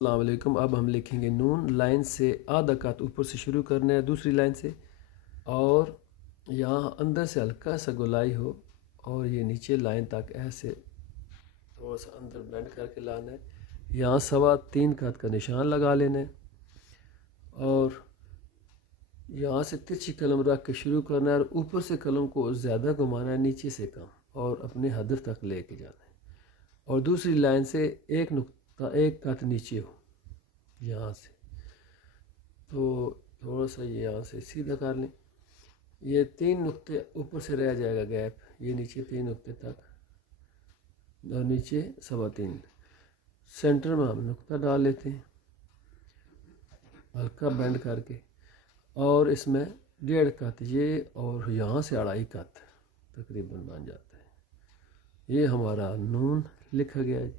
السلام علیکم۔ اب ہم لکھیں گے نون، لائن سے آدھا قط اوپر سے شروع کرنا ہے دوسری لائن سے، اور یہاں اندر سے ہلکا سا گولائی ہو اور یہ نیچے لائن تک ایسے تھوڑا سا اندر بلینڈ کر کے لانا ہے۔ یہاں 3.25 قط کا نشان لگا لینا ہے اور یہاں سے ترچھی قلم رکھ کے شروع کرنا ہے اور اوپر سے قلم کو زیادہ گھمانا ہے، نیچے سے کم، اور اپنے ہدف تک لے کے جانا ہے۔ اور دوسری لائن سے ایک قط نیچے ہو یہاں سے، تو تھوڑا سا یہ یہاں سے سیدھا کر لیں۔ یہ 3 نقطے اوپر سے رہ جائے گا گیپ، یہ نیچے 3 نقطے تک اور نیچے 3.25۔ سینٹر میں ہم نقطہ ڈال لیتے ہیں ہلکا بینڈ کر کے، اور اس میں 1.5 قط یہ اور یہاں سے 2.5 قط تقریباً بن جاتا ہے۔ یہ ہمارا نون لکھا گیا ہے۔